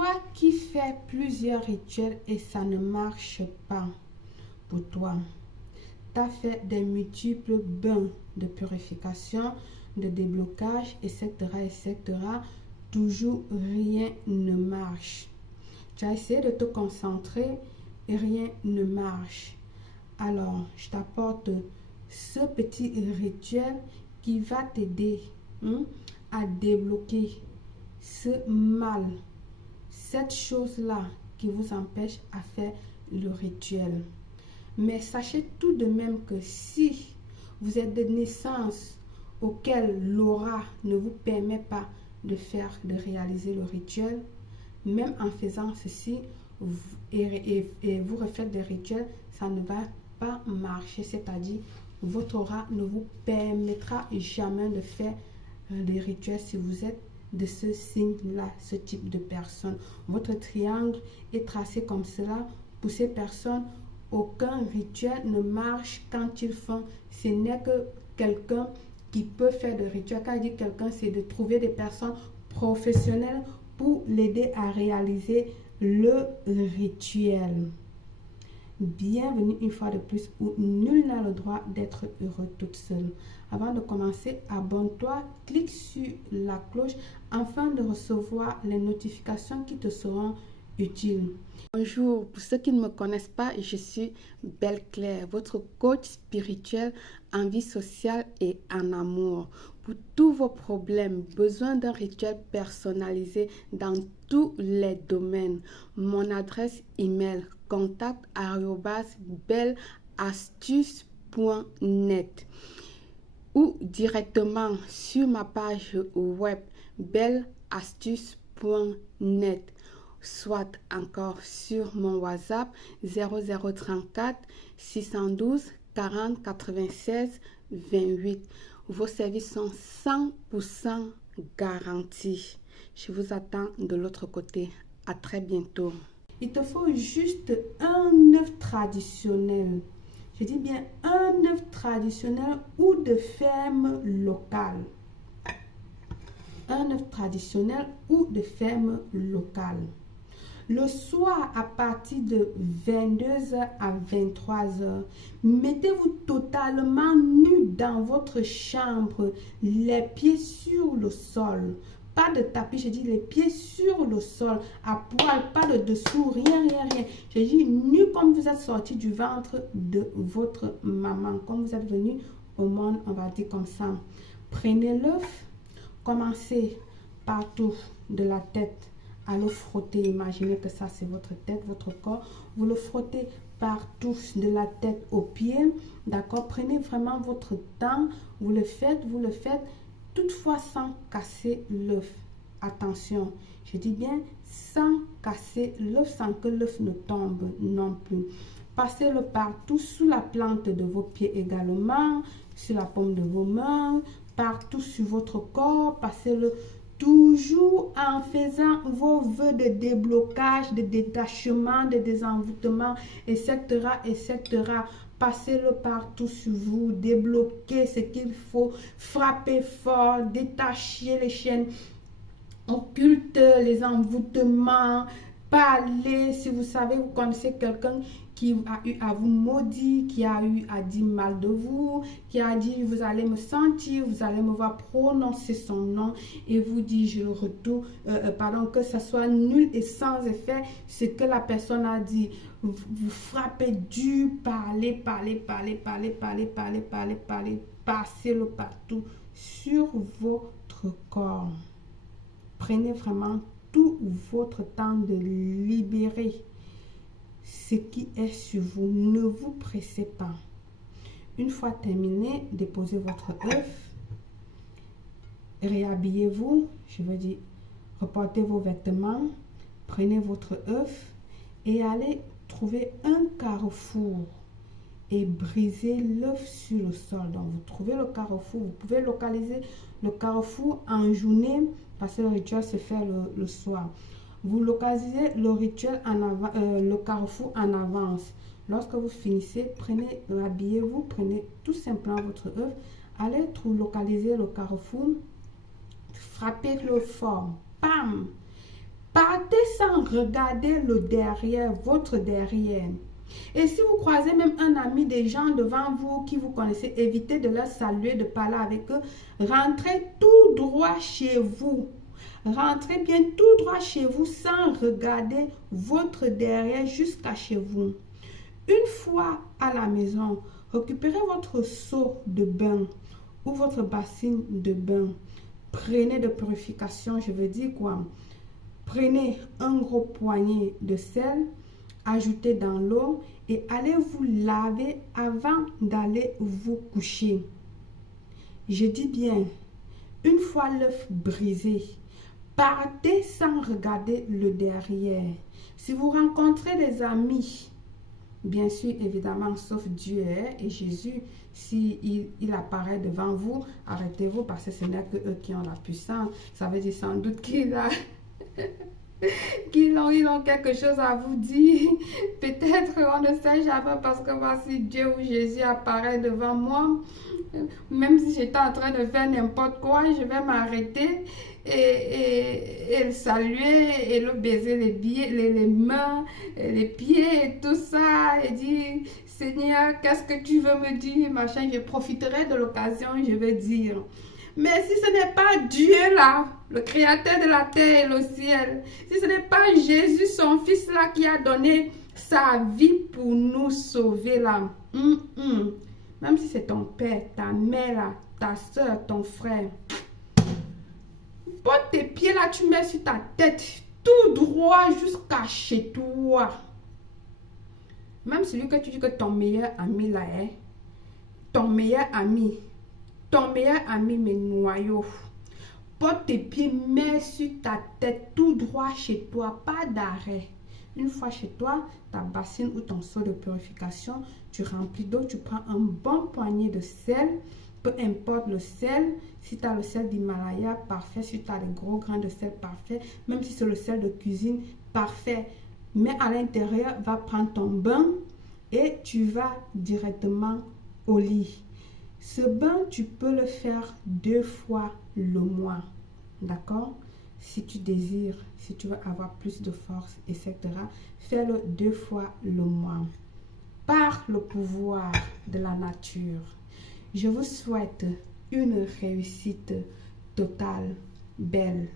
Toi qui fais plusieurs rituels et ça ne marche pas pour toi. Tu as fait des multiples bains de purification, de déblocage, etc., etc. Toujours rien ne marche. Tu as essayé de te concentrer et rien ne marche. Alors, je t'apporte ce petit rituel qui va t'aider à débloquer ce mal, cette chose-là qui vous empêche à faire le rituel. Mais sachez tout de même que si vous êtes de naissance auquel l'aura ne vous permet pas de réaliser le rituel, même en faisant ceci et vous refaites des rituels, ça ne va pas marcher. C'est-à-dire, votre aura ne vous permettra jamais de faire des rituels si vous êtes de ce signe-là, ce type de personne. Votre triangle est tracé comme cela. Pour ces personnes, aucun rituel ne marche quand ils font. Ce n'est que quelqu'un qui peut faire des rituels. Quand je dis quelqu'un, c'est de trouver des personnes professionnelles pour l'aider à réaliser le rituel. Bienvenue une fois de plus où nul n'a le droit d'être heureux toute seule. Avant de commencer, abonne-toi, clique sur la cloche afin de recevoir les notifications qui te seront utiles. Bonjour, pour ceux qui ne me connaissent pas, je suis Belle Claire, votre coach spirituel en vie sociale et en amour. Pour tous vos problèmes, besoin d'un rituel personnalisé dans tous les domaines. Mon adresse email contact@belleastuce.net ou directement sur ma page web belleastuce.net, soit encore sur mon WhatsApp 0034 612 40 96 28. Vos services sont 100% garantis. Je vous attends de l'autre côté. À très bientôt. Il te faut juste un œuf traditionnel. Je dis bien un œuf traditionnel ou de ferme locale. Un œuf traditionnel ou de ferme locale. Le soir, à partir de 22h à 23h, mettez-vous totalement nu dans votre chambre, les pieds sur le sol. Pas de tapis, je dis les pieds sur le sol, à poil, pas de dessous, rien. Je dis nu comme vous êtes sorti du ventre de votre maman, comme vous êtes venu au monde, on va dire comme ça. Prenez l'œuf, commencez partout de la tête à le frotter. Imaginez que ça c'est votre tête, votre corps. Vous le frottez partout de la tête aux pieds. D'accord? Prenez vraiment votre temps. Vous le faites. Toutefois sans casser l'œuf. Attention, je dis bien sans casser l'œuf, sans que l'œuf ne tombe non plus. Passez-le partout, sous la plante de vos pieds également, sur la paume de vos mains, partout sur votre corps. Passez-le toujours en faisant vos vœux de déblocage, de détachement, de désenvoûtement, etc., etc. Passez-le partout sur vous, débloquez ce qu'il faut, frappez fort, détachez les chaînes occultes, les envoûtements, parlez. Si vous savez, vous connaissez quelqu'un qui a eu à vous maudire, qui a eu à dire mal de vous, qui a dit vous allez me sentir, vous allez me voir prononcer son nom et vous dit je le retourne, que ce soit nul et sans effet ce que la personne a dit. Vous frappez dur, parlez, passez-le partout sur votre corps. Prenez vraiment tout votre temps de libérer ce qui est sur vous. Ne vous pressez pas. Une fois terminé, déposez votre œuf, réhabillez-vous, je veux dire, reportez vos vêtements, prenez votre œuf et allez trouver un carrefour et brisez l'œuf sur le sol. Donc, vous trouvez le carrefour, vous pouvez localiser le carrefour en journée parce que le rituel se fait le soir. Vous localisez le rituel le carrefour en avance. Lorsque vous finissez, habillez-vous, prenez tout simplement votre œuf, allez localiser le carrefour, frappez-le fort, pam, Partez sans regarder le derrière, votre derrière. Et si vous croisez même un ami, des gens devant vous qui vous connaissez, évitez de leur saluer, de parler avec eux. Rentrez tout droit chez vous. Rentrez bien tout droit chez vous sans regarder votre derrière jusqu'à chez vous. Une fois à la maison, récupérez votre seau de bain ou votre bassine de bain. Prenez de purification, je veux dire quoi? Prenez un gros poignet de sel, ajoutez dans l'eau et allez vous laver avant d'aller vous coucher. Je dis bien, une fois l'œuf brisé, partez sans regarder le derrière. Si vous rencontrez des amis, bien sûr, évidemment, sauf Dieu et Jésus, si il apparaît devant vous, arrêtez-vous parce que ce n'est que eux qui ont la puissance. Ça veut dire sans doute qu'ils ont quelque chose à vous dire. Peut-être, on ne sait jamais, parce que voici Dieu ou Jésus apparaît devant moi. Même si j'étais en train de faire n'importe quoi, je vais m'arrêter et le saluer et le baiser les mains, les pieds et tout ça et dire Seigneur, qu'est-ce que tu veux me dire, machin. Je profiterai de l'occasion, je vais dire. Mais si ce n'est pas Dieu là, le créateur de la terre et le ciel, si ce n'est pas Jésus, son fils là, qui a donné sa vie pour nous sauver là, même si c'est ton père, ta mère là, ta soeur, ton frère, porte tes pieds là, tu mets sur ta tête, tout droit jusqu'à chez toi. Même celui que tu dis que ton meilleur ami là est, ton meilleur ami, mes noyaux. Porte tes pieds, mets sur ta tête, tout droit chez toi, pas d'arrêt. Une fois chez toi, ta bassine ou ton seau de purification, tu remplis d'eau, tu prends un bon poignet de sel, peu importe le sel. Si tu as le sel d'Himalaya, parfait. Si tu as des gros grains de sel, parfait. Même si c'est le sel de cuisine, parfait. Mais à l'intérieur, va prendre ton bain et tu vas directement au lit. Ce bain, tu peux le faire 2 fois le mois, d'accord? Si tu désires, si tu veux avoir plus de force, etc., fais-le 2 fois le mois. Par le pouvoir de la nature, je vous souhaite une réussite totale, belle.